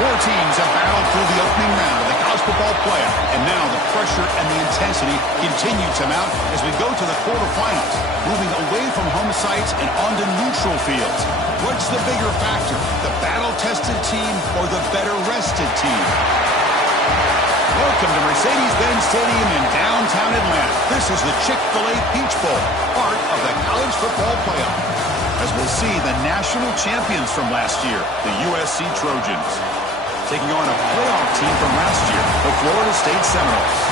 Four teams have battled through the opening round of the college football playoff, and now the pressure and the intensity continue to mount as we go to the quarterfinals, moving away from home sites and onto neutral fields. What's the bigger factor, the battle-tested team or the better-rested team? Welcome to Mercedes-Benz Stadium in downtown Atlanta. This is the Chick-fil-A Peach Bowl, part of the college football playoff, as we'll see the national champions from last year, the USC Trojans, taking on a playoff team from last year, the Florida State Seminoles.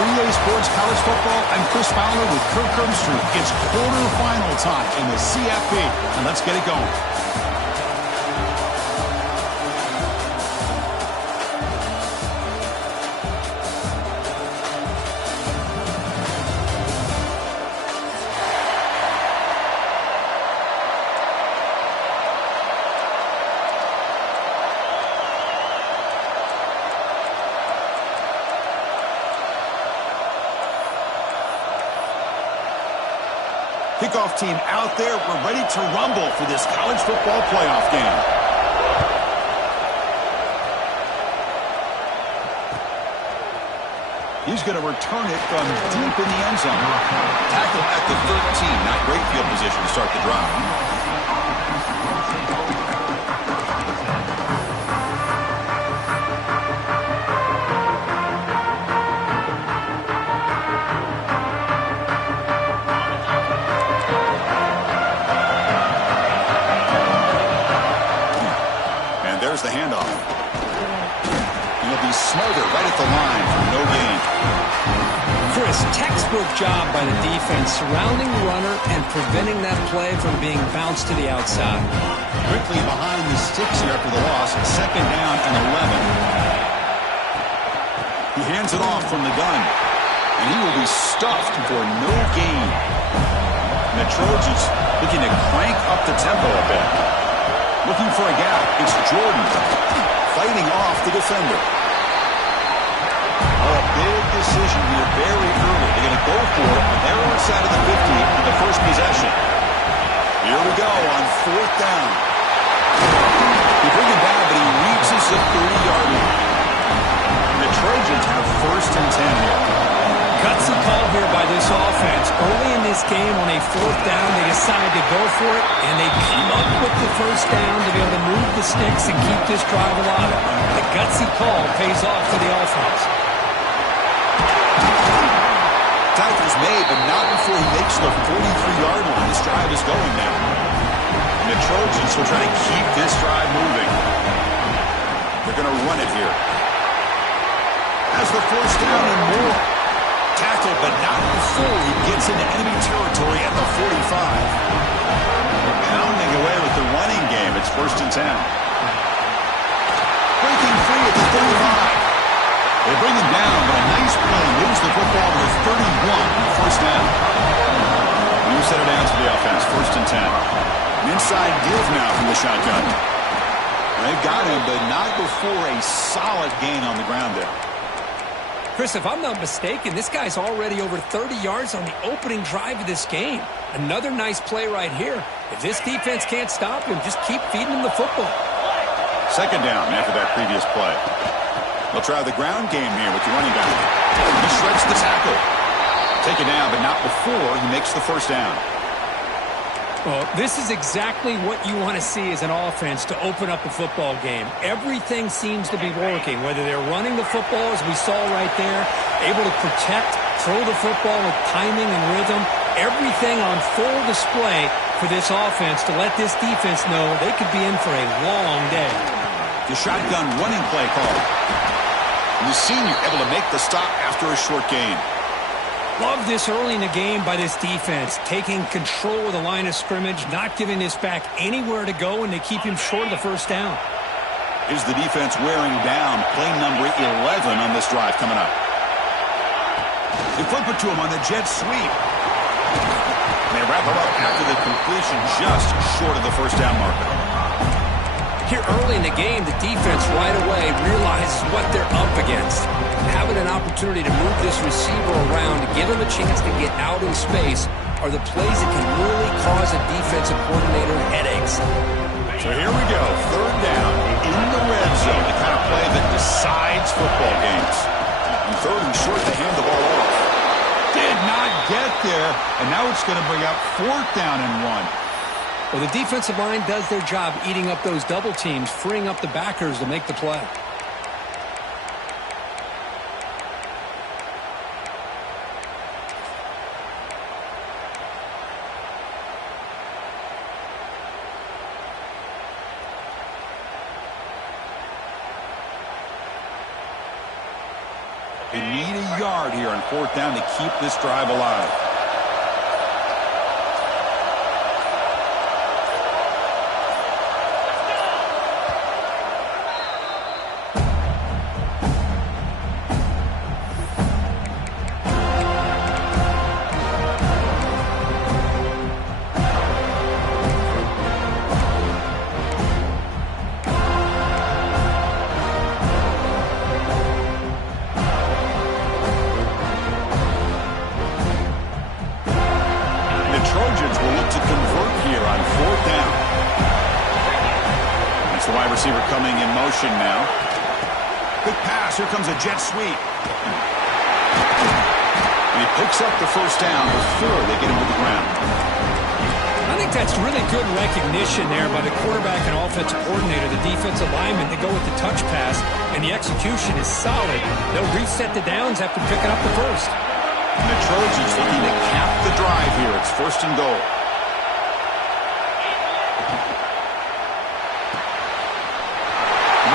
3A Sports College Football, I'm Chris Fowler with Kirk Herbstreit. It's quarterfinal time in the CFP, and let's get it going. Kickoff team out there. We're ready to rumble for this college football playoff game. He's going to return it from deep in the end zone. Tackle at the 13. Not great field position to start the drive. There's the handoff. He'll be smothered right at the line for no gain. Chris, textbook job by the defense surrounding the runner and preventing that play from being bounced to the outside. Quickly behind the sticks here after the loss. Second down and 11. He hands it off from the gun, and he will be stuffed for no gain. And the Trojans looking to crank up the tempo a bit. Looking for a gap. It's Jordan fighting off the defender. Oh, a big decision here very early. They're going to go for it on their own side of the 50 for the first possession. Here we go on fourth down. He brings it down, but he reaches the 30-yard line. The Trojans have first and 10 here. Gutsy call here by this offense. Early in this game on a fourth down, they decide to go for it, and they come up with the first down to be able to move the sticks and keep this drive alive. The gutsy call pays off for the offense. Tackle's made, but not before he makes the 43-yard line. This drive is going now. And the Trojans will try to keep this drive moving. They're going to run it here. Has the first down and more. Tackled, but not before he gets into enemy territory at the 45. Pounding away with the running game. It's first and 10. Breaking free at the 35. They bring him down, but a nice play moves the football to the 31 on the first down. New set of downs for the offense. First and 10. Inside deals now from the shotgun. They've got him, but not before a solid gain on the ground there. Chris, if I'm not mistaken, this guy's already over 30 yards on the opening drive of this game. Another nice play right here. If this defense can't stop him, just keep feeding him the football. Second down after that previous play. They'll try the ground game here with the running back. He shreds the tackle. Take it down, but not before he makes the first down. Well, this is exactly what you want to see as an offense to open up a football game. Everything seems to be working, whether they're running the football, as we saw right there, able to protect, throw the football with timing and rhythm, everything on full display for this offense to let this defense know they could be in for a long day. The shotgun running play call. And the senior able to make the stop after a short gain. Love this early in the game by this defense, taking control of the line of scrimmage, not giving this back anywhere to go, and they keep him short of the first down. Is the defense wearing down play number 11 on this drive coming up. They flip it to him on the jet sweep. They wrap him up after the completion, just short of the first down marker. Here early in the game, the defense right away realizes what they're up against. Having an opportunity to move this receiver around to give him a chance to get out in space are the plays that can really cause a defensive coordinator headaches. So here we go, third down in the red zone. The short to hand the ball off. Did not get there, and now it's going to bring up 4th down and 1. Well, the defensive line does their job eating up those double teams, freeing up the backers to make the play. You need a yard here on 4th down to keep this drive alive. Receiver coming in motion now. Quick pass. Here comes a jet sweep. And he picks up the 1st down before they get him to the ground. I think that's really good recognition there by the quarterback and offensive coordinator, the defensive lineman, to go with the touch pass, and the execution is solid. They'll reset the downs after picking up the 1st. And the Trojans looking to cap the drive here. It's 1st and goal.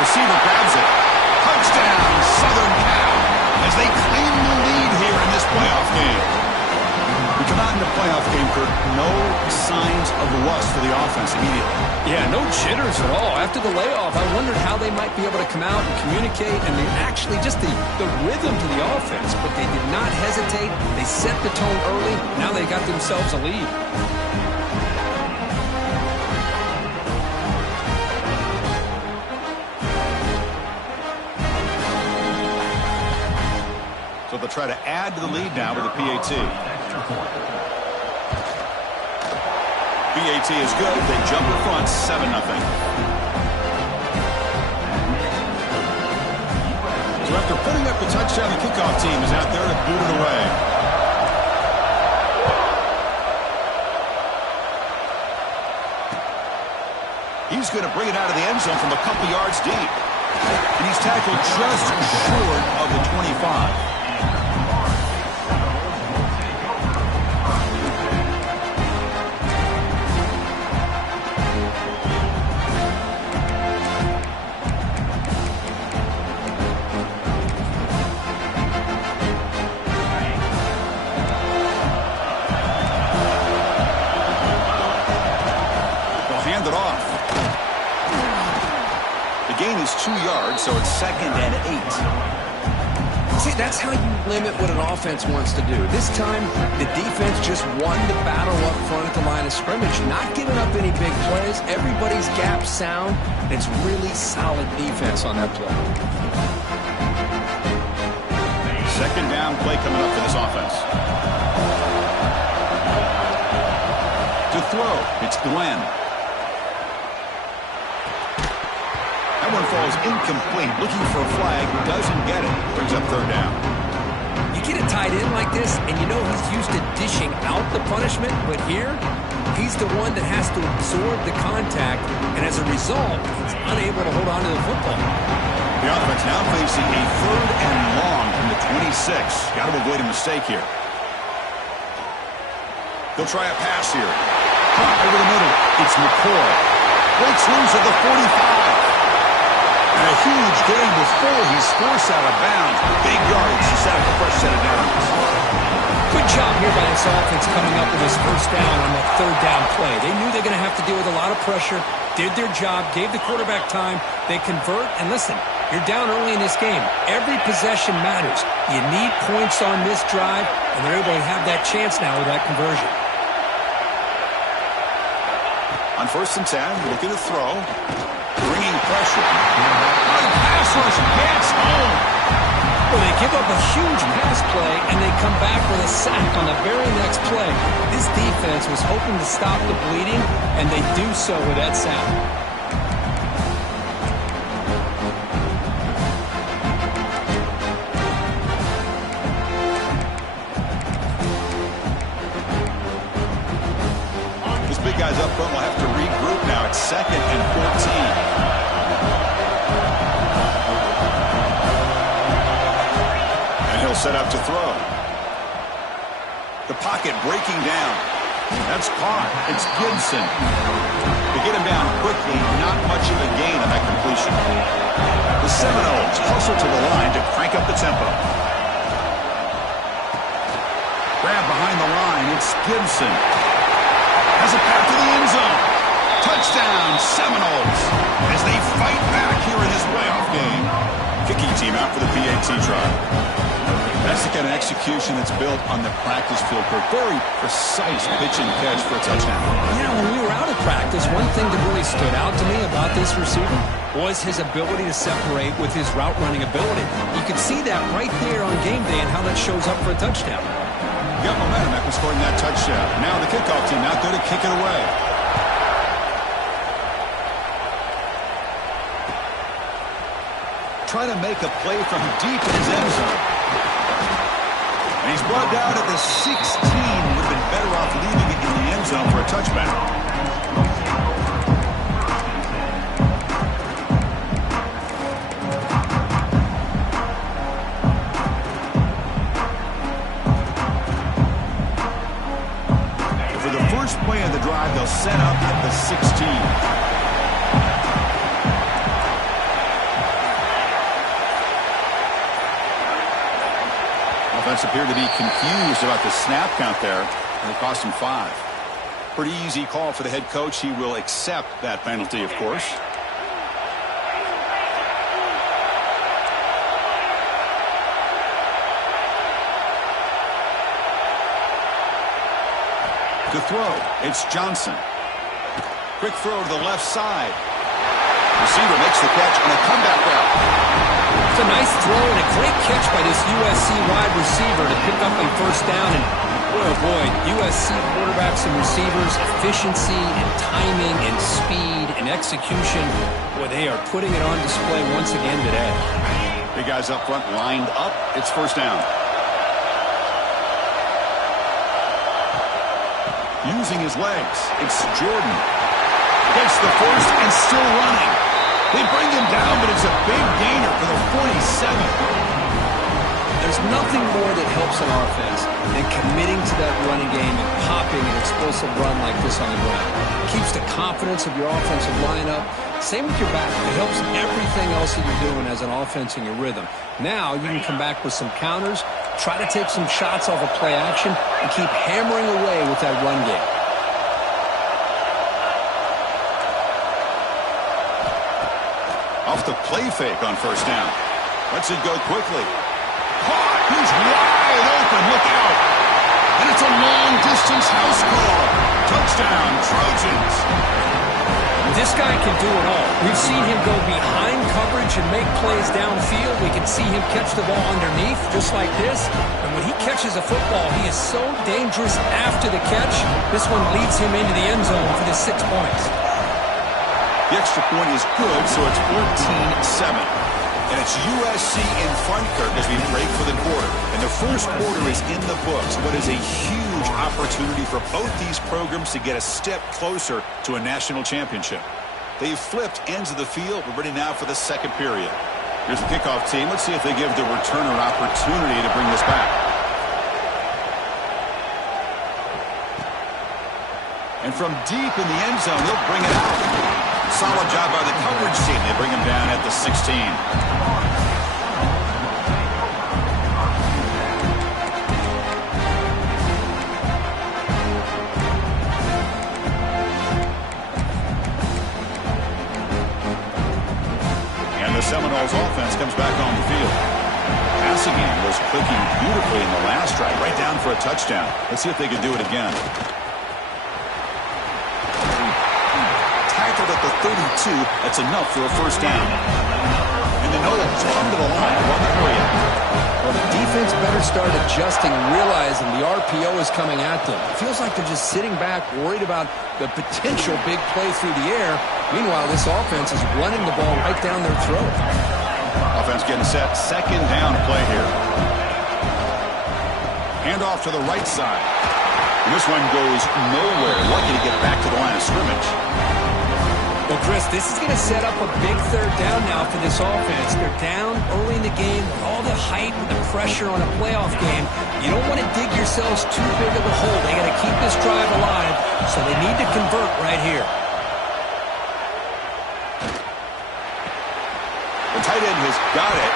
Receiver grabs it. Touchdown, Southern Cal, as they claim the lead here in this playoff game. We come out in the playoff game, Kirk. No signs of rust for the offense immediately. Yeah, no jitters at all. After the layoff, I wondered how they might be able to come out and communicate, and actually just the rhythm to the offense. But they did not hesitate. They set the tone early. Now they got themselves a lead. So they'll try to add to the lead now with a PAT. PAT is good. They jump in front, 7-0. So after putting up the touchdown, the kickoff team is out there to boot it away. He's going to bring it out of the end zone from a couple yards deep. And he's tackled just short of the 25. Is 2 yards, so it's 2nd and 8. See, that's how you limit what an offense wants to do. This time, the defense just won the battle up front at the line of scrimmage, not giving up any big plays. Everybody's gap sound. It's really solid defense on that play. 2nd down play coming up for this offense. To throw, it's Glenn. That one falls incomplete. Looking for a flag. Doesn't get it. Brings up 3rd down. You get a tight end like this, and you know he's used to dishing out the punishment, but here, he's the one that has to absorb the contact, and as a result, he's unable to hold on to the football. The offense now facing a 3rd and long from the 26. Got to avoid a mistake here. They'll try a pass here. Over the middle. It's McCoy. Breaks loose at the 45. And a huge gain before he's forced out of bounds. Big yards to set up a fresh set of downs. Good job here by this offense coming up with his 1st down on that 3rd down play. They knew they're going to have to deal with a lot of pressure, did their job, gave the quarterback time. They convert, and listen, you're down early in this game. Every possession matters. You need points on this drive, and they're able to have that chance now with that conversion. On 1st and 10, looking to throw. Bringing pressure. Pass rush gets home. Well, they give up a huge pass play, and they come back with a sack on the very next play. This defense was hoping to stop the bleeding, and they do so with that sack. set up to throw. The pocket breaking down. That's caught. It's Gibson. To get him down quickly, not much of a gain on that completion. The Seminoles hustle to the line to crank up the tempo. Grab behind the line. It's Gibson. Has it back to the end zone. Touchdown, Seminoles. As they fight back here in this playoff game. Kicking team out for the PAT try. That's the kind of execution that's built on the practice field for a very precise pitch and catch for a touchdown. Yeah, when we were out of practice, one thing that really stood out to me about this receiver was his ability to separate with his route running ability. You could see that right there on game day and how that shows up for a touchdown. Got momentum after scoring that touchdown. Now the kickoff team out there to kick it away. Trying to make a play from deep in his end zone. And he's brought down at the 16. Would have been better off leaving it in the end zone for a touchback. For the first play of the drive, they'll set up at the 16. Offense appeared to be confused about the snap count there, and it cost him 5. Pretty easy call for the head coach. He will accept that penalty, of course. To throw, it's Johnson. Quick throw to the left side. Receiver makes the catch on a comeback route. It's a nice throw and a great catch by this USC wide receiver to pick up a first down. And boy, oh boy, USC quarterbacks and receivers, efficiency and timing and speed and execution. Boy, they are putting it on display once again today. Big guys up front lined up. It's first down. Using his legs, it's Jordan. Gets the first and still running. They bring him down, but it's a big gainer for the 47. There's nothing more that helps an offense than committing to that running game and popping an explosive run like this on the ground. It keeps the confidence of your offensive lineup. Same with your back. It helps everything else that you're doing as an offense in your rhythm. Now you can come back with some counters, try to take some shots off of play action, and keep hammering away with that run game. Off the play fake on first down. Lets it go quickly. Caught! He's wide open. Look out! And it's a long-distance house call. Touchdown, Trojans. This guy can do it all. We've seen him go behind coverage and make plays downfield. We can see him catch the ball underneath, just like this. And when he catches a football, he is so dangerous after the catch. This one leads him into the end zone for the 6 points. The extra point is good, so it's 14-7. And it's USC in front, Kirk, as we break for the quarter. And the first quarter is in the books. What is a huge opportunity for both these programs to get a step closer to a national championship. They've flipped ends of the field. We're ready now for the second period. Here's the kickoff team. Let's see if they give the returner an opportunity to bring this back. And from deep in the end zone, he'll bring it out. Solid job by the coverage team. They bring him down at the 16. And the Seminoles offense comes back on the field. Passing game was clicking beautifully in the last drive, right down for a touchdown. Let's see if they can do it again. At the 32, that's enough for a first down. And the Noles come to the line to run the hurry up. Well, the defense better start adjusting and realizing the RPO is coming at them. It feels like they're just sitting back, worried about the potential big play through the air. Meanwhile, this offense is running the ball right down their throat. Offense getting set. Second down play here. Hand off to the right side. And this one goes nowhere. Lucky to get back to the line of scrimmage. Well, Chris, this is going to set up a big third down now for this offense. They're down early in the game with all the hype and the pressure on a playoff game. You don't want to dig yourselves too big of a hole. They got to keep this drive alive, so they need to convert right here. The tight end has got it.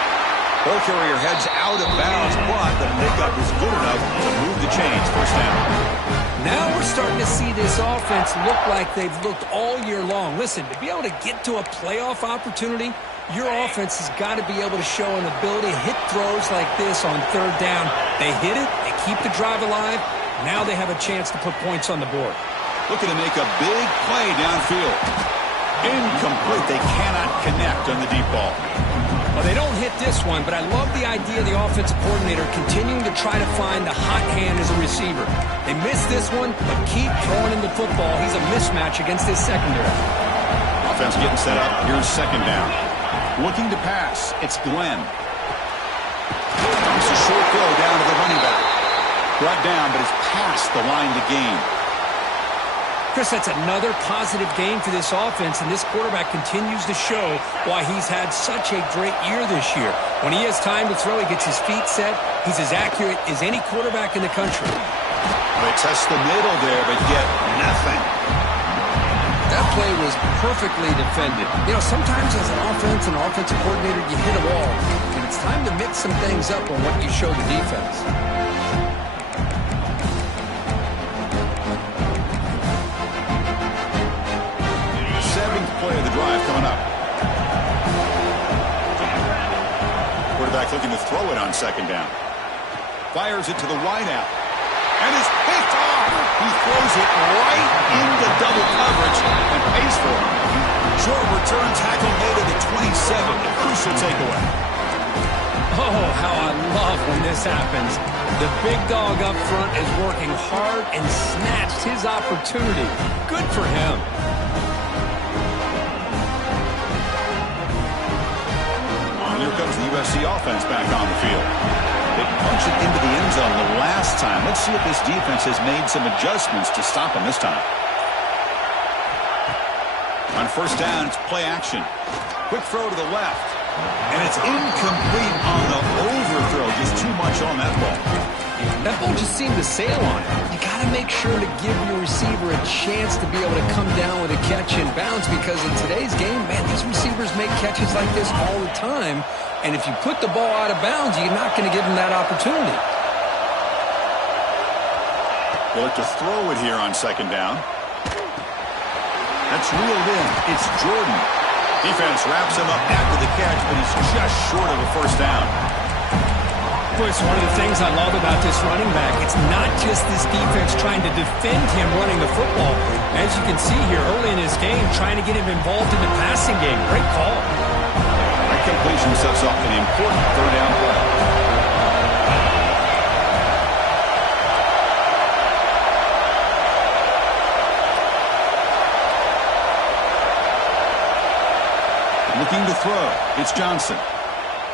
Ball carrier heads out of bounds, but the pickup is good enough to move the chains. First down. Now we're starting to see this offense look like they've looked all year long. Listen, to be able to get to a playoff opportunity, your offense has got to be able to show an ability to hit throws like this on third down. They hit it, they keep the drive alive. Now they have a chance to put points on the board. Looking to make a big play downfield. Incomplete. They cannot connect on the deep ball. Well, they don't hit this one, but I love the idea of the offensive coordinator continuing to try to find the hot hand as a receiver. They missed this one, but keep throwing him the football. He's a mismatch against his secondary. Offense getting set up. Here's second down. Looking to pass. It's Glenn. It's a short throw down to the running back. Brought down, but it's past the line to gain. Chris, that's another positive game for this offense, and this quarterback continues to show why he's had such a great year this year. When he has time to throw, he gets his feet set. He's as accurate as any quarterback in the country. They test the middle there, but yet nothing. That play was perfectly defended. You know, sometimes as an offense and offensive coordinator, you hit a wall, and it's time to mix some things up on what you show the defense. Play of the drive coming up. Quarterback looking to throw it on second down. Fires it to the wideout. And is picked off. He throws it right into double coverage and pays for it. Short return tackle made at the 27. A crucial takeaway. Oh, how I love when this happens. The big dog up front is working hard and snatched his opportunity. Good for him. Here comes the USC offense back on the field. They punched it into the end zone the last time. Let's see if this defense has made some adjustments to stop them this time. On first down, it's play action. Quick throw to the left. And it's incomplete on the overthrow. Just too much on that ball. That ball just seemed to sail on it. You got to make sure to give your receiver a chance to be able to come down with a catch and bounce, because in today's game, man, these receivers make catches like this all the time. And if you put the ball out of bounds, you're not going to give them that opportunity. They look to throw it here on second down. That's reeled in. It's Jordan. Defense wraps him up after the catch, but he's just short of a first down. It's one of the things I love about this running back. It's not just this defense trying to defend him running the football. As you can see here early in this game, trying to get him involved in the passing game. Great call. That completion sets up an important third down play. Looking to throw. It's Johnson.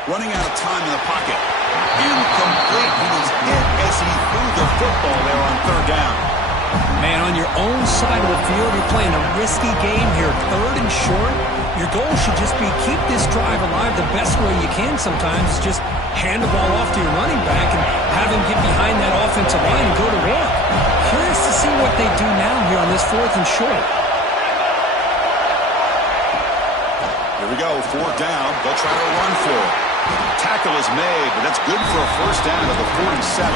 Running out of time in the pocket. Incomplete. He was hit as he threw the football there on third down. Man, on your own side of the field, you're playing a risky game here. Third and short. Your goal should just be keep this drive alive the best way you can sometimes. Just hand the ball off to your running back and have him get behind that offensive line and go to work. Curious to see what they do now here on this fourth and short. Here we go, fourth down. They'll try to run for it. Tackle is made, but that's good for a first down at the 47.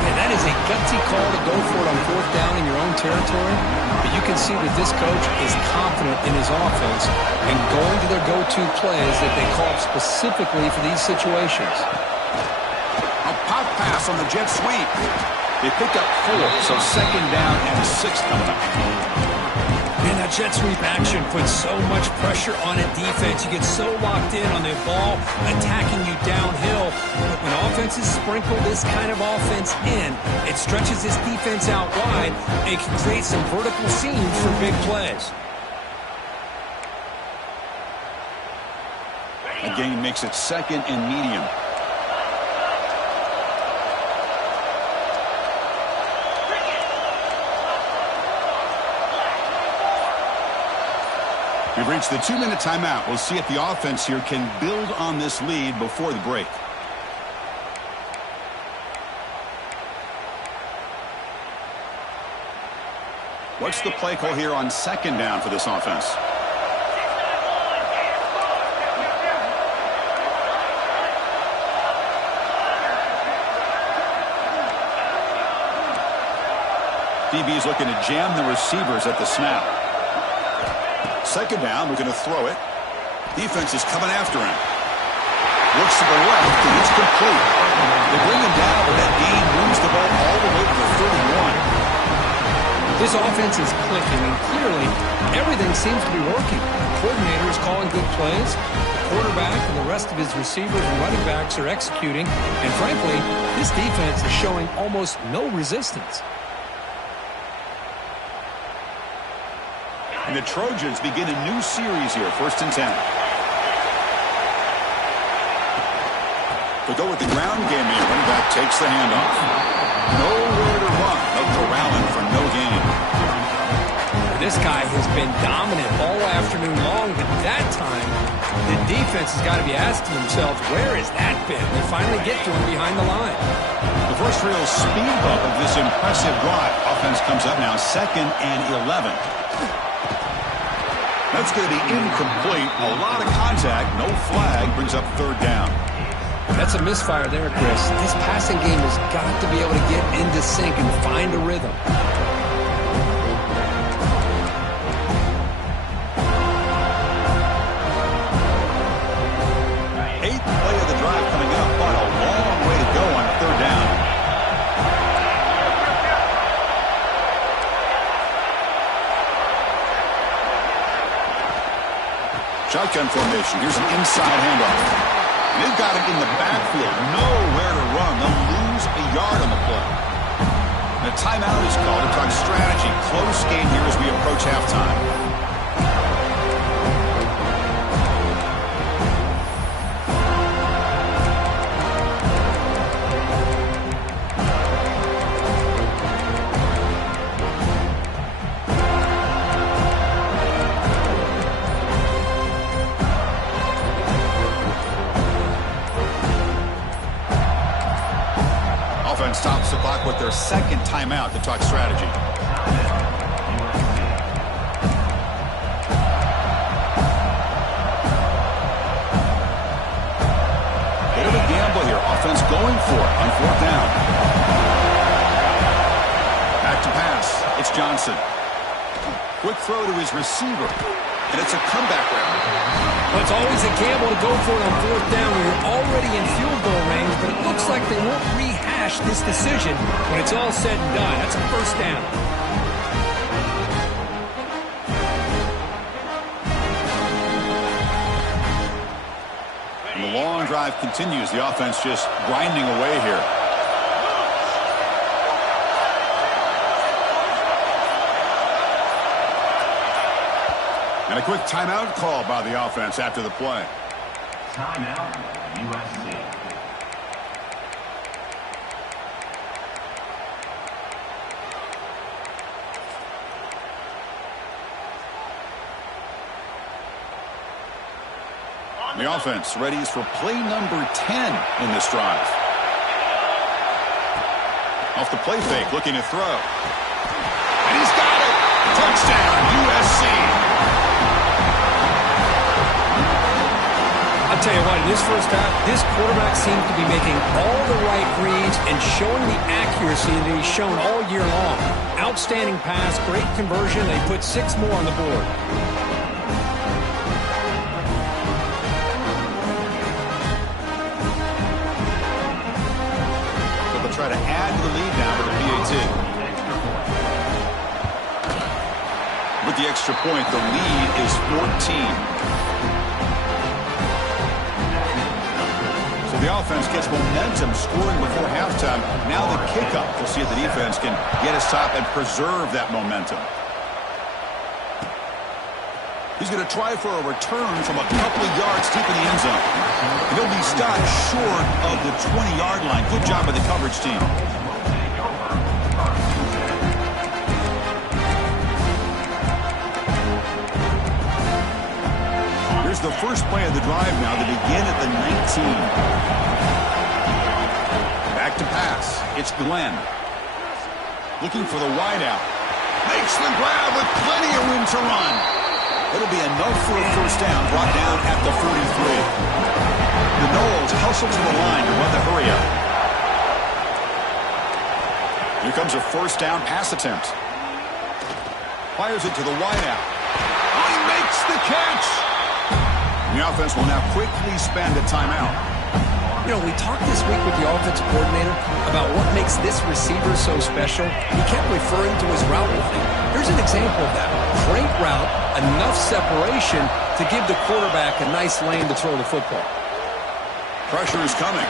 Man, that is a gutsy call to go for it on fourth down in your own territory. But you can see that this coach is confident in his offense and going to their go-to plays that they call specifically for these situations. A pop pass on the jet sweep. They picked up 4, so second down and 6 coming up. Man, that jet sweep action puts so much pressure on a defense. You get so locked in on the ball attacking you downhill. But when offenses sprinkle this kind of offense in, it stretches this defense out wide and can create some vertical seams for big plays. A gain makes it second and medium. We've reached the 2-minute timeout. We'll see if the offense here can build on this lead before the break. What's the play call here on second down for this offense? DB's looking to jam the receivers at the snap. Second down, we're going to throw it. Defense is coming after him. Looks to the left, and it's complete. They bring him down, but that gain moves the ball all the way to the 31. This offense is clicking, and clearly everything seems to be working. The coordinator is calling good plays. The quarterback and the rest of his receivers and running backs are executing. And frankly, this defense is showing almost no resistance. And the Trojans begin a new series here, 1st and 10. They go with the ground game here. Running back takes the handoff. Nowhere to run. They'll corral him for no gain. This guy has been dominant all afternoon long, but that time, the defense has got to be asking themselves, where has that been? They finally get to him behind the line. The first real speed bump of this impressive drive. Offense comes up now 2nd and 11. That's going to be incomplete. A lot of contact. No flag. Brings up 3rd down. That's a misfire there, Chris. This passing game has got to be able to get into sync and find a rhythm. 8th play of the drive coming up, but a long way to go on 3rd down. Shotgun formation. Here's an inside handoff. They've got it in the backfield. Nowhere to run. They'll lose a yard on the play. And a timeout is called to talk strategy. Close game here as we approach halftime. Stops the clock with their 2nd timeout to talk strategy. Bit of a gamble here. Offense going for it on 4th down. Back to pass. It's Johnson. Quick throw to his receiver. And it's a comeback round. Well, it's always a gamble to go for it on 4th down when you're already in field goal range, but it looks like they won't rehash this decision when it's all said and done. That's a 1st down. And the long drive continues. The offense just grinding away here. And a quick timeout call by the offense after the play. Timeout, USC. The offense readies for play number 10 in this drive. Off the play fake, looking to throw. And he's got it! Touchdown, USC! I'll tell you what, in this first half, this quarterback seems to be making all the right reads and showing the accuracy that he's shown all year long. Outstanding pass, great conversion. They put 6 more on the board. Try to add to the lead now with the PAT. With the extra point, the lead is 14. So the offense gets momentum scoring before halftime. Now the kickoff. We'll see if the defense can get a stop and preserve that momentum. He's going to try for a return from a couple of yards deep in the end zone. And he'll be stopped short of the 20-yard line. Good job by the coverage team. the first play of the drive now. They begin at the 19. Back to pass. It's Glenn. Looking for the wideout. Makes the grab with plenty of room to run. It'll be enough for a first down, brought down at the 43. The Noles hustle to the line to run the hurry up. Here comes a first down pass attempt. Fires it to the wideout. Oh, he makes the catch. The offense will now quickly spend a timeout. You know, we talked this week with the offensive coordinator about what makes this receiver so special. He kept referring to his route running. Here's an example of that. Great route, enough separation to give the quarterback a nice lane to throw the football. Pressure is coming.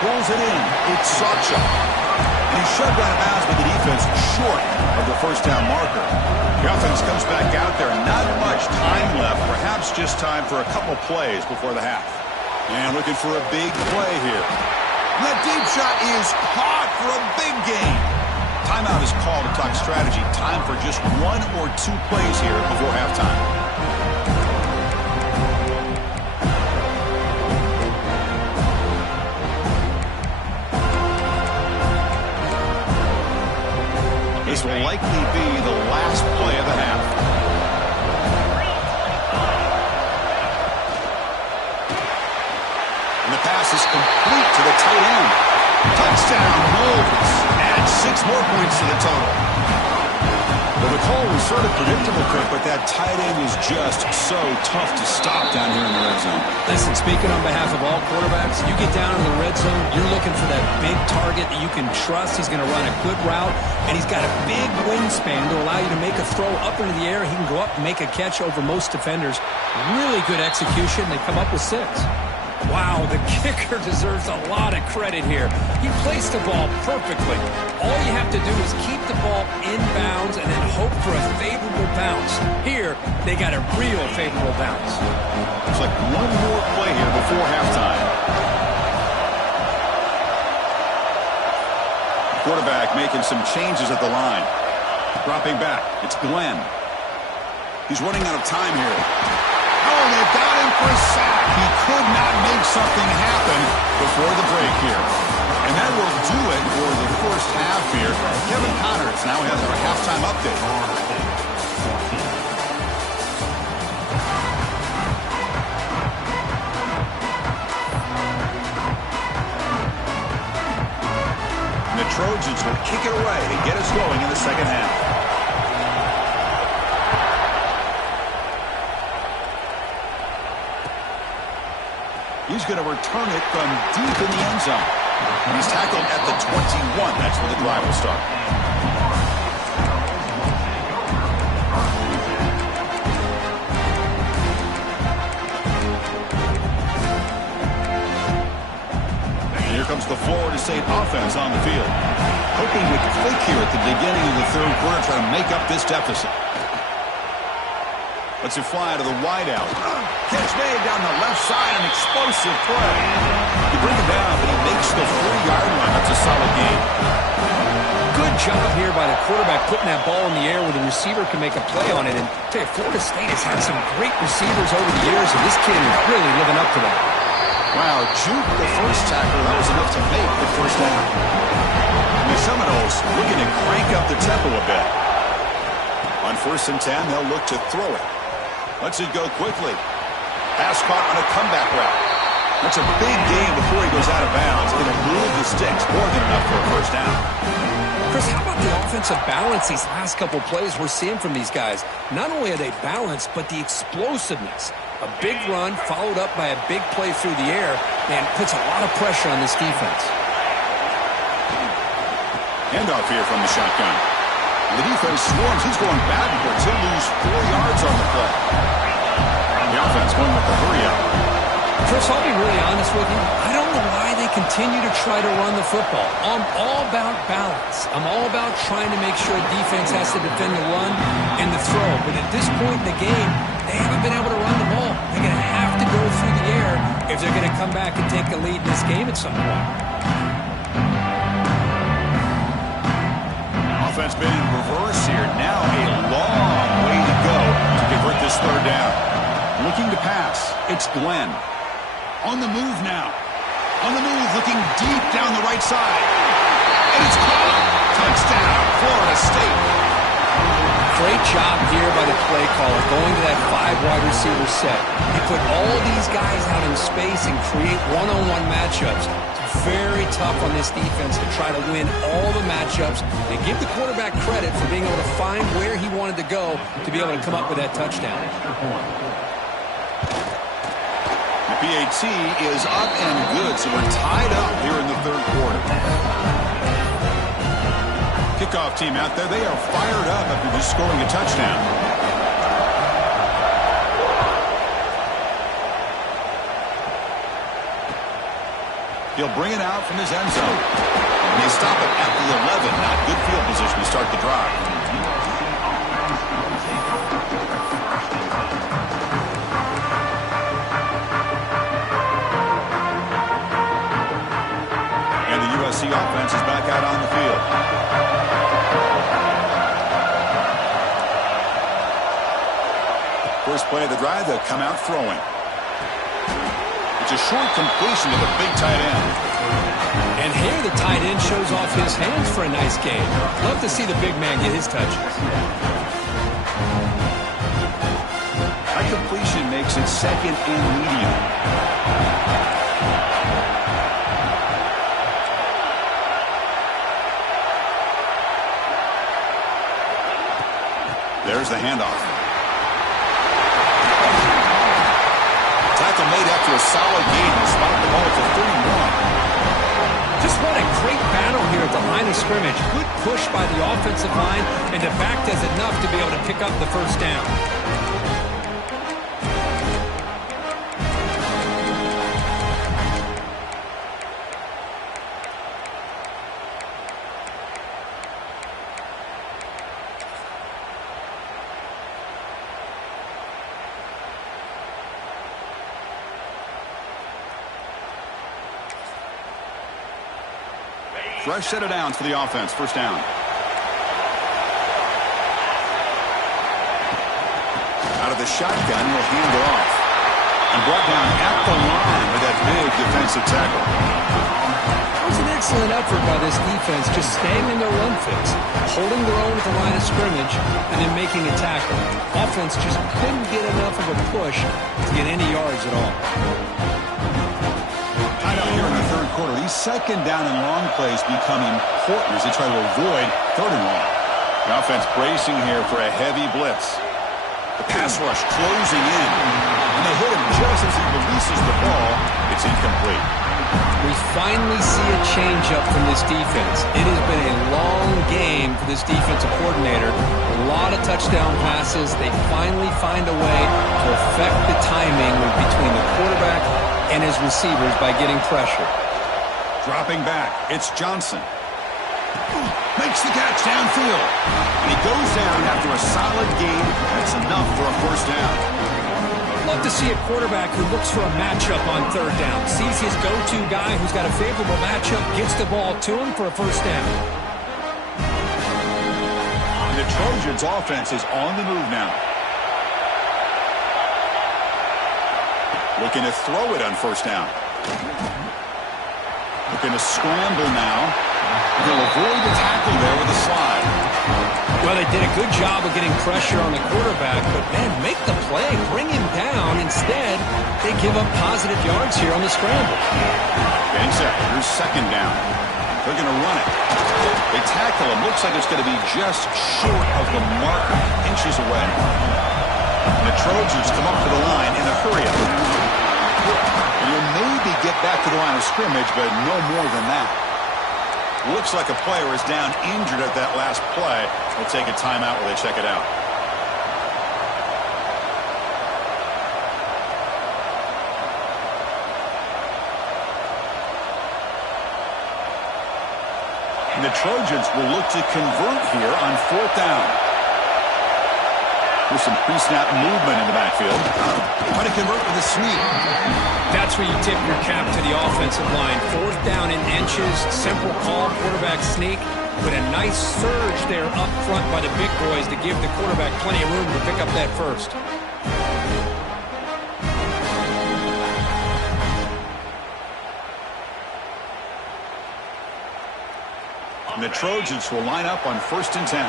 Pulls it in. It's Sacha. And he's shoved out of bounds with the defense short of the first down marker. The offense comes back out there. Not much time left. Perhaps just time for a couple plays before the half. And looking for a big play here. And that deep shot is caught for a big gain. Timeout is called to talk strategy. Time for just 1 or 2 plays here before halftime. This will likely be the last play of the half. And the pass is complete to the tight end. Touchdown, Noles. Add 6 more points to the total. Well, the call was sort of predictable, Kirk, but that tight end is just so tough to stop down here in the red zone. Listen, speaking on behalf of all quarterbacks, you get down in the red zone, you're looking for that big target that you can trust. He's going to run a good route, and he's got a big wingspan to allow you to make a throw up into the air. He can go up and make a catch over most defenders. Really good execution. They come up with 6. Wow, the kicker deserves a lot of credit here. He placed the ball perfectly. All you have to do is keep the ball in bounds and then hope for a favorable bounce. Here, they got a real favorable bounce. Looks like one more play here before halftime. Quarterback making some changes at the line. Dropping back. It's Glenn. He's running out of time here. Oh, they've got him for a sack. He could not make something happen before the break here. And that will do it for the first half here. Kevin Connors now has our halftime update. And the Trojans will kick it away to get us going in the second half. He's going to return it from deep in the end zone. And he's tackled at the 21. That's where the drive will start. And here comes the Florida State offense on the field. Hoping to click here at the beginning of the third quarter, trying to make up this deficit. Lets it fly to the wideout. Catch made down the left side, an explosive play. You bring him down, but he makes the 4-yard line. That's a solid gain. Good job here by the quarterback putting that ball in the air where the receiver can make a play on it. And I tell you, Florida State has had some great receivers over the years, and this kid is really living up to that. Wow, juke the first tackler. That was enough to make the first down. And the Seminoles looking to crank up the tempo a bit. On 1st and 10, they'll look to throw it. Lets it go quickly. Pass caught on a comeback route. That's a big gain before he goes out of bounds. It'll move the sticks, more than enough for a first down. Chris, how about the offensive balance these last couple plays we're seeing from these guys? Not only are they balanced, but the explosiveness. A big run followed up by a big play through the air, and puts a lot of pressure on this defense. Handoff here from the shotgun. The defense swarms. He's going backwards. He'll lose 4 yards on the play. The offense going with the hurry-up. Chris, I'll be really honest with you. I don't know why they continue to try to run the football. I'm all about balance. I'm all about trying to make sure defense has to defend the run and the throw. But at this point in the game, they haven't been able to run the ball. They're going to have to go through the air if they're going to come back and take a lead in this game at some point. Offense been in reverse here. Now a long way to go to convert this third down. Looking to pass. It's Glenn. On the move now. On the move, looking deep down the right side. And it's caught. Touchdown, Florida State. Great job here by the play caller, going to that 5-wide receiver set. He put all these guys out in space and create one-on-one matchups. It's very tough on this defense to try to win all the matchups and give the quarterback credit for being able to find where he wanted to go to be able to come up with that touchdown. The PAT is up and good, so we're tied up here in the third quarter. Kickoff team out there, they are fired up after just scoring a touchdown. He'll bring it out from his end zone. And they stop it at the 11. Not good field position to start the drive. And the USC offense is back out on the field. First play of the drive, they'll come out throwing. It's a short completion to the big tight end. And here the tight end shows off his hands for a nice game. Love to see the big man get his touches. That completion makes it second and medium. There's the handoff. Tackle made after a solid gain. Spot the ball to 31. Just what a great battle here at the line of scrimmage. Good push by the offensive line, and the back does enough to be able to pick up the first down. Fresh set of downs for the offense. First down. Out of the shotgun, he'll hand it off. And brought down at the line with that big defensive tackle. It was an excellent effort by this defense, just staying in their run fits, holding their own at the line of scrimmage, and then making a tackle. Offense just couldn't get enough of a push to get any yards at all. Here in the third quarter, these second down and long plays become important as they try to avoid third and long. The offense bracing here for a heavy blitz. The pass rush closing in. And they hit him just as he releases the ball. It's incomplete. We finally see a change-up from this defense. It has been a long game for this defensive coordinator. A lot of touchdown passes. They finally find a way to affect the timing between the quarterback and his receivers by getting pressure. Dropping back, it's Johnson. Makes the catch downfield. And he goes down after a solid gain. That's enough for a first down. Love to see a quarterback who looks for a matchup on third down. Sees his go-to guy who's got a favorable matchup, gets the ball to him for a first down. And the Trojans' offense is on the move now. Looking to throw it on first down. Looking to scramble now. He'll avoid the tackle there with a slide. Well, they did a good job of getting pressure on the quarterback, but, man, make the play, bring him down. Instead, they give up positive yards here on the scramble. And set. Here's second down. They're going to run it. They tackle him. Looks like it's going to be just short of the marker, inches away. And the Trojans come up to the line in a hurry-up. And you'll maybe get back to the line of scrimmage, but no more than that. Looks like a player is down injured at that last play. They'll take a timeout while they check it out. And the Trojans will look to convert here on fourth down. With some pre-snap movement in the backfield. Try to convert with a sweep. That's where you tip your cap to the offensive line. Fourth down in inches, simple call, quarterback sneak. But a nice surge there up front by the big boys to give the quarterback plenty of room to pick up that first. And the Trojans will line up on 1st and 10.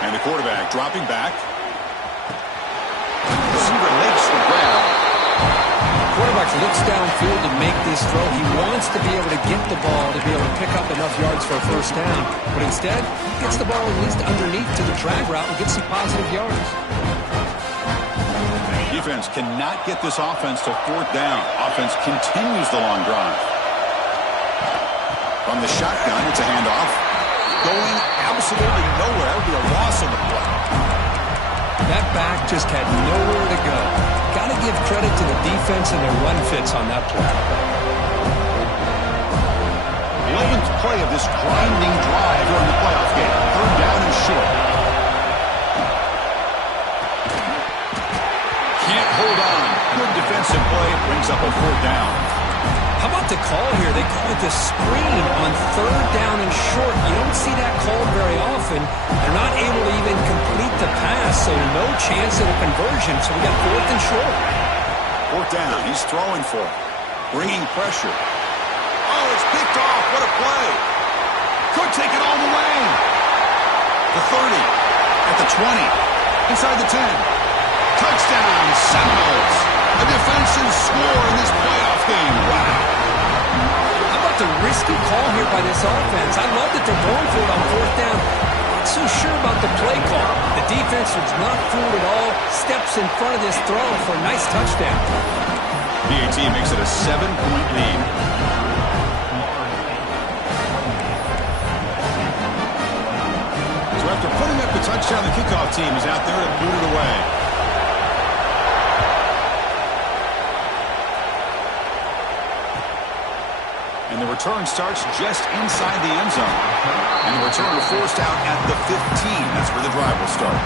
And the quarterback dropping back. Receiver makes the grab. Quarterback looks downfield to make this throw. He wants to be able to get the ball to be able to pick up enough yards for a 1st down. But instead, he gets the ball at least underneath to the drag route and gets some positive yards. Defense cannot get this offense to 4th down. Offense continues the long drive. From the shotgun, it's a handoff. Going absolutely nowhere. It'll be a loss on the play. That back just had nowhere to go. Got to give credit to the defense and their run fits on that play. 11th play of this grinding drive during the playoff game. 3rd down and short. Can't hold on. Good defensive play. Brings up a 4th down. How about the call here? They call it the screen on 3rd down and short. You don't see that called very often. They're not able to even complete the pass, so no chance of a conversion. So we got 4th and short. 4th down. He's throwing for it. Bringing pressure. Oh, it's picked off. What a play. Could take it all the way. The 30. At the 20. Inside the 10. Touchdown. Seminoles. A defensive score in this playoff game. Wow. How about the risky call here by this offense? I love that they're going for it on 4th down. Not so sure about the play call. The defense was not fooled at all. Steps in front of this throw for a nice touchdown. PAT makes it a 7-point lead. So after putting up the touchdown, the kickoff team is out there and boot it away. And the return starts just inside the end zone. And the return will forced out at the 15. That's where the drive will start.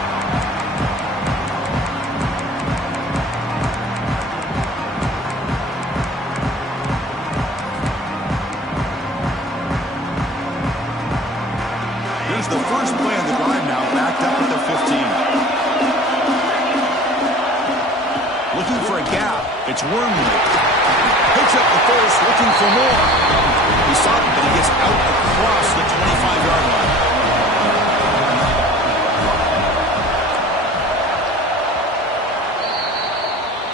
Here's the first play of the drive now, backed up at the 15. Looking for a gap. It's Wormley. Picks up the first, looking for more. He saw it, but he gets out across the 25-yard line.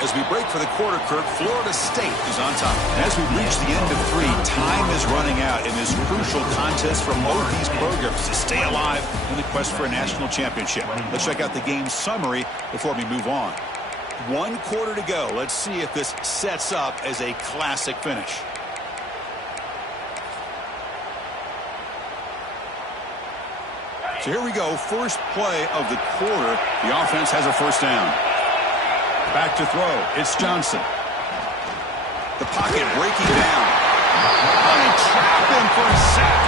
As we break for the quarter, Kirk, Florida State is on top. And as we reach the end of 3, time is running out in this crucial contest for both these programs to stay alive in the quest for a national championship. Let's check out the game summary before we move on. 1 quarter to go. Let's see if this sets up as a classic finish. So here we go. First play of the quarter. The offense has a 1st down. Back to throw. It's Johnson. The pocket breaking down. They trap him for a sack.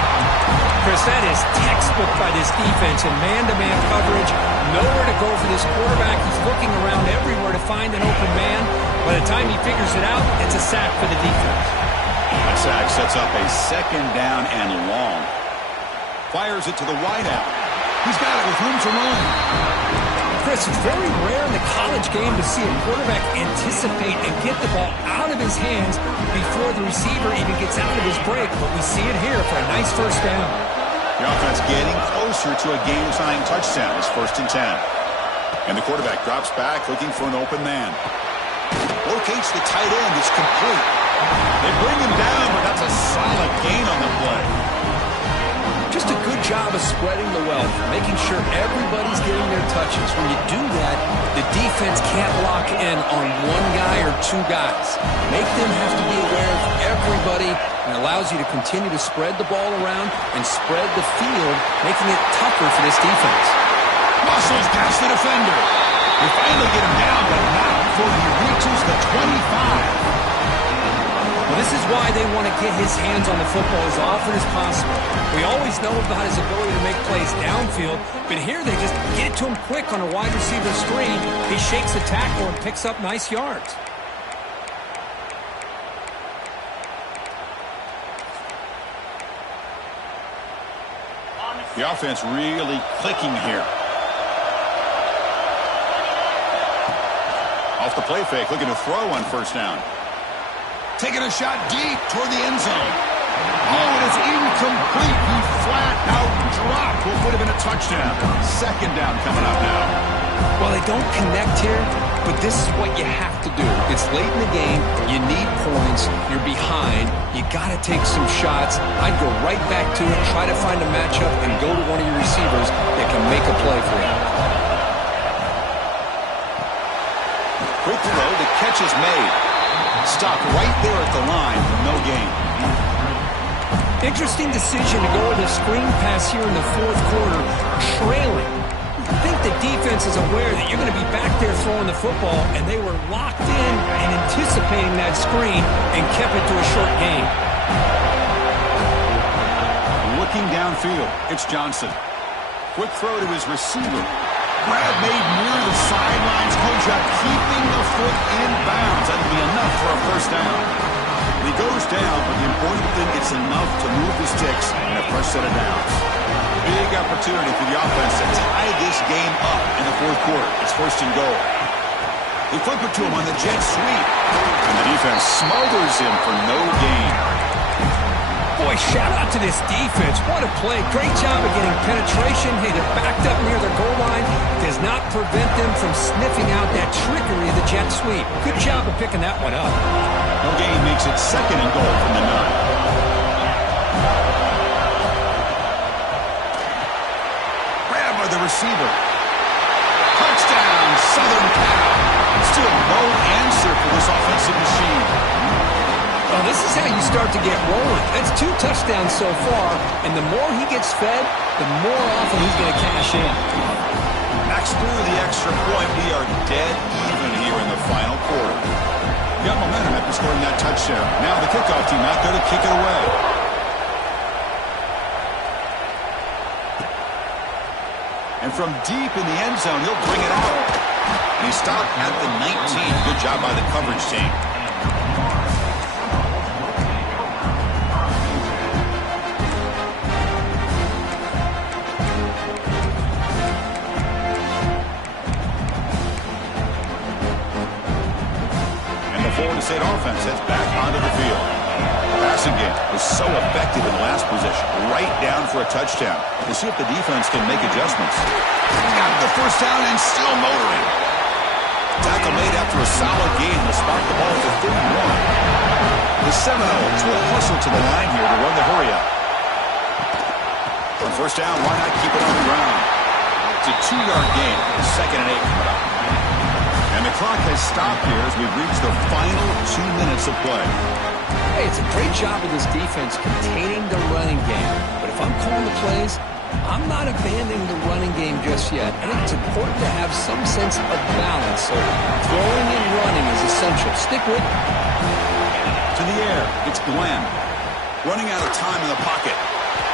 Chris, that is textbook by this defense in man-to-man coverage. Nowhere to go for this quarterback. He's looking around everywhere to find an open man. By the time he figures it out, it's a sack for the defense. That sack sets up a 2nd down and long. Fires it to the wideout. He's got it with room to run. Chris, it's very rare in the college game to see a quarterback anticipate and get the ball out of his hands before the receiver even gets out of his break, but we see it here for a nice 1st down. The offense getting closer to a game-tying touchdown. It's 1st and 10. And the quarterback drops back looking for an open man. Locates the tight end. It's complete. They bring him down, but that's a solid gain on the play. Just a good job of spreading the wealth, making sure everybody's getting their touches. When you do that, the defense can't lock in on 1 guy or 2 guys. Make them have to be aware of everybody, and allows you to continue to spread the ball around and spread the field, making it tougher for this defense. Muscles past the defender. They finally get him down, but not before he reaches the 25. Well, this is why they want to get his hands on the football as often as possible. We always know about his ability to make plays downfield, but here they just get it to him quick on a wide receiver screen. He shakes the tackle and picks up nice yards. The offense really clicking here. Off the play fake, looking to throw on first down. Taking a shot deep toward the end zone. Oh, and it's incomplete. He flat out dropped what would have been a touchdown. Second down coming up now. Well, they don't connect here, but this is what you have to do. It's late in the game. You need points. You're behind. You got to take some shots. I'd go right back to it, try to find a matchup, and go to one of your receivers that can make a play for you. Quick throw. The catch is made. Stopped right there at the line. No gain. Interesting decision to go with a screen pass here in the fourth quarter, trailing. I think the defense is aware that you're going to be back there throwing the football, and they were locked in and anticipating that screen and kept it to a short gain. Looking downfield, it's Johnson. Quick throw to his receiver. Grab made near the sidelines. Kojak keeping the foot in bounds. That'll be enough for a first down. He goes down, but the important thing, it's enough to move the sticks and a fresh set of downs. Big opportunity for the offense to tie this game up in the fourth quarter. It's first and goal. They flip it to him on the jet sweep. And the defense smothers him for no gain. Boy, shout out to this defense. What a play. Great job of getting penetration. Hey, they're backed up near their goal line. Does not prevent them from sniffing out that trickery of the jet sweep. Good job of picking that one up. No gain makes it second and goal from the 9. Grabbed by the receiver. Touchdown, Southern Cal. Still no answer for this offensive machine. Well, this is how you start to get rolling. That's 2 touchdowns so far, and the more he gets fed, the more often he's going to cash in. Max through the extra point. We are dead even here in the final quarter. Got momentum after scoring that touchdown. Now the kickoff team out there to kick it away. And from deep in the end zone, he'll bring it out. And he stopped at the 19. Good job by the coverage team. Florida State offense heads back onto the field. The passing game was so effective in the last possession. Right down for a touchdown. We'll see if the defense can make adjustments. Got the first down and still motoring. Tackle made after a solid gain to spot the ball for 31. The Seminoles will hustle to the line here to run the hurry up. On first down, why not keep it on the ground? It's a 2-yard gain. Second and 8 coming up. And the clock has stopped here as we've reached the final 2 minutes of play. Hey, it's a great job of this defense containing the running game. But if I'm calling the plays, I'm not abandoning the running game just yet. I think it's important to have some sense of balance. So throwing and running is essential. Stick with it. To the air, it's Glenn. Running out of time in the pocket.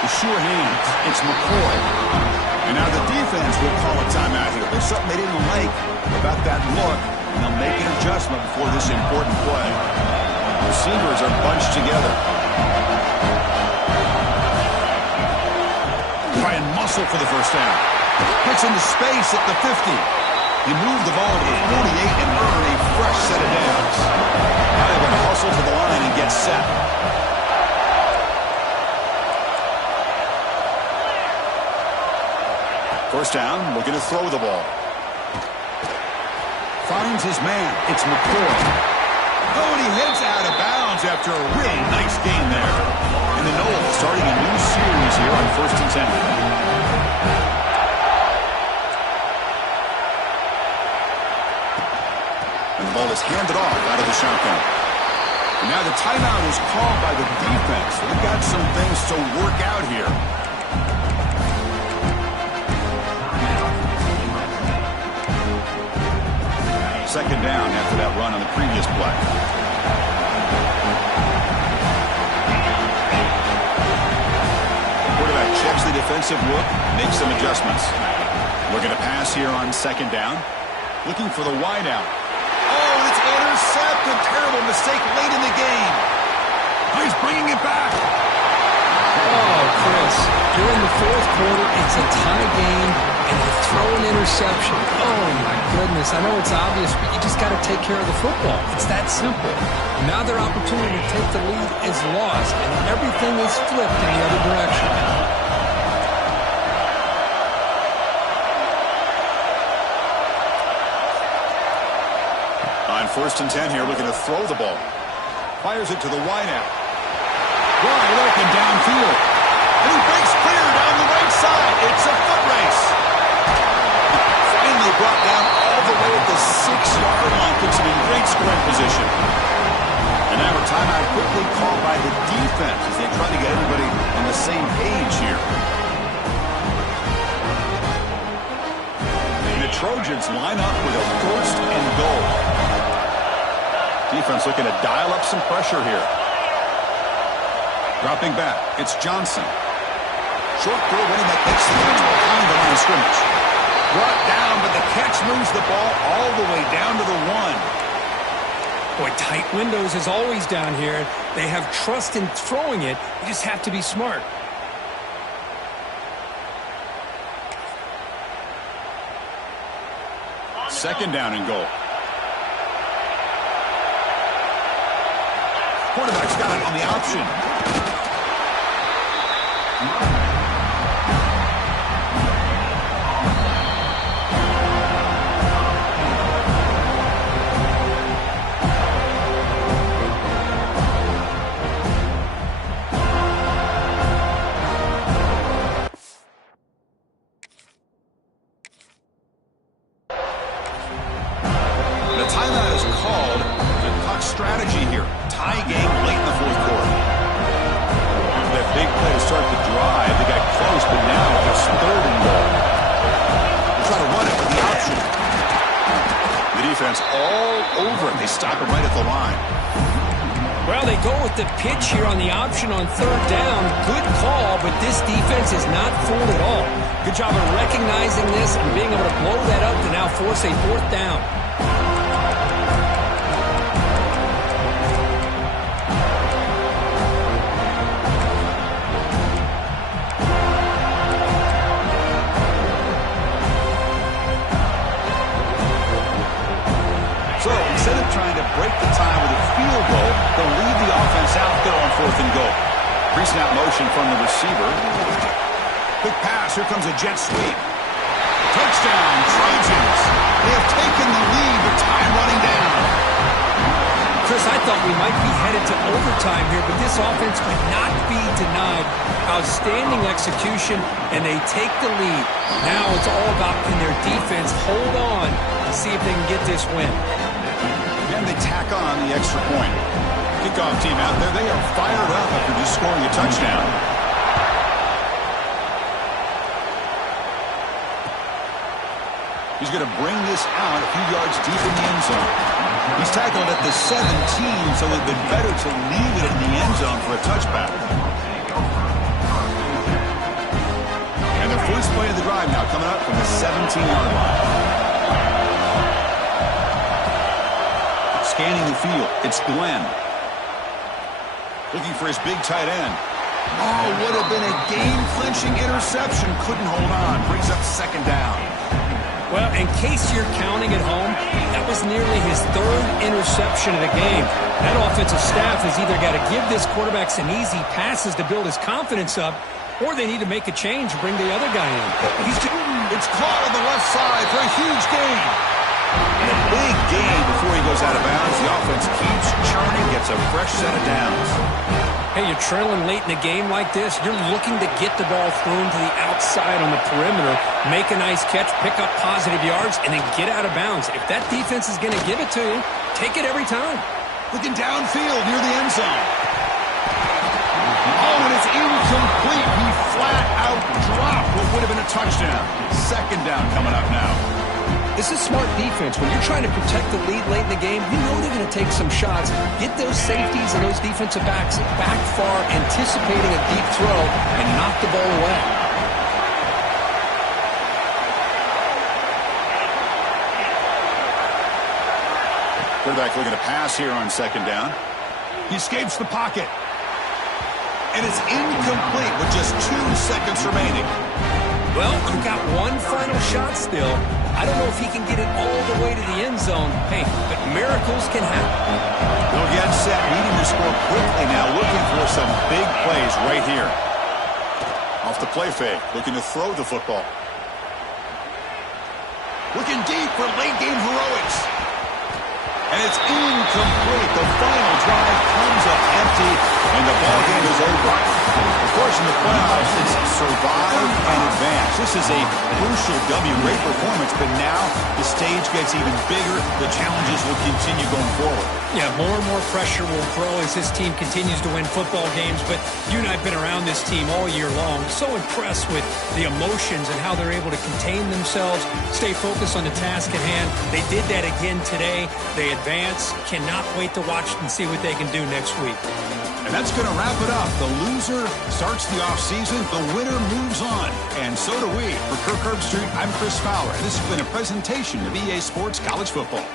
The sure hands, it's McCoy. And now the defense will call a timeout here. There's something they didn't like about that look, and they'll make an adjustment before this important play. Receivers are bunched together. Try and muscle for the first down. Gets into space at the 50. He moved the ball to the 48 and earned a fresh set of downs. Now they're going to hustle to the line and get set. First down, looking to throw the ball. Finds his man. It's McCoy. Oh, and he heads out of bounds after a really nice gain there. And the Noles starting a new series here on 1st and 10. And the ball is handed off out of the shotgun. And now the timeout is called by the defense. They've got some things to work out here. Second down after that run on the previous play. Quarterback checks the defensive look, makes some adjustments. Looking to pass here on second down. Looking for the wideout. Oh, it's intercepted. Terrible mistake late in the game. Oh, he's bringing it back. Oh, Chris, during the fourth quarter, it's a tie game. and they throw an interception. Oh, my goodness. I know it's obvious, but you just got to take care of the football. It's that simple. Now their opportunity to take the lead is lost, and everything is flipped in the other direction. On 1st and 10 here, looking to throw the ball. Fires it to the wideout. Wide open downfield. And he breaks clear down the right side. It's a foot race. Finally brought down all the way at the 6-yard line. Puts him in great scoring position. And now a timeout quickly called by the defense as they try to get everybody on the same page here. And the Trojans line up with a 1st and goal. Defense looking to dial up some pressure here. Dropping back, it's Johnson. Short throw, winning that makes the catch behind the line of scrimmage. Brought down, but the catch moves the ball all the way down to the 1. Boy, tight windows is always down here. They have trust in throwing it. You just have to be smart. Second down and goal. Quarterback's got it on the option. The timeout is called. The clock strategy here. Tie game late in the 4th quarter. That big play to start the drive. They got close, but now it's 3rd and goal. They're trying to run it with the option. The defense all over it. They stop it right at the line. Well, they go with the pitch here on the option on 3rd down. Good call, but this defense is not fooled at all. Good job of recognizing this and being able to blow that up to now force a 4th down. So instead of trying to break the tie with a field goal, they'll leave the offense out there on 4th and goal. Pre-snap motion from the receiver. Quick pass. Here comes a jet sweep. Touchdown, Trojans. They have taken the lead with time running down. Chris, I thought we might be headed to overtime here, but this offense could not be denied. Outstanding execution, and they take the lead. Now it's all about can their defense hold on and see if they can get this win. And they tack on the extra point. Kickoff team out there. They are fired up after just scoring a touchdown. He's going to bring this out a few yards deep in the end zone. He's tackled at the 17, so it would have been better to leave it in the end zone for a touchback. And the first play of the drive now coming up from the 17-yard line. Scanning the field, it's Glenn. Looking for his big tight end. Oh, would have been a game-clinching interception. Couldn't hold on. Brings up 2nd down. Well, in case you're counting at home, that was nearly his 3rd interception of the game. That offensive staff has either got to give this quarterback some easy passes to build his confidence up, or they need to make a change and bring the other guy in. It's caught on the left side for a huge gain. And a big gain before he goes out of bounds. The offense keeps churning, gets a fresh set of downs. Hey, you're trailing late in a game like this. You're looking to get the ball thrown to the outside on the perimeter, make a nice catch, pick up positive yards, and then get out of bounds. If that defense is going to give it to you, take it every time. Looking downfield near the end zone. Oh, and it's incomplete. He flat out dropped what would have been a touchdown. 2nd down coming up now. This is smart defense. When you're trying to protect the lead late in the game, you know they're going to take some shots. Get those safeties and those defensive backs back far, anticipating a deep throw, and knock the ball away. Quarterback looking to pass here on 2nd down. He escapes the pocket. And it's incomplete with just 2 seconds remaining. Well, you've got one final shot still. I don't know if he can get it all the way to the end zone. Hey, but miracles can happen. They'll get set, needing to score quickly now, looking for some big plays right here. Off the play fake, looking to throw the football. Looking deep for late-game heroics. And it's incomplete. The final drive comes up empty, and the ball game is over. Of course, in the playoffs, it's survive and advance. This is a crucial W. Great performance, but now the stage gets even bigger. The challenges will continue going forward. Yeah, more and more pressure will grow as this team continues to win football games, but you and I have been around this team all year long. So impressed with the emotions and how they're able to contain themselves, stay focused on the task at hand. They did that again today. They advance. Cannot wait to watch and see what they can do next week. And that's going to wrap it up. The loser starts the offseason. The winner moves on. And so do we. For Kirk Herbstreit, I'm Chris Fowler. And this has been a presentation of EA Sports College Football.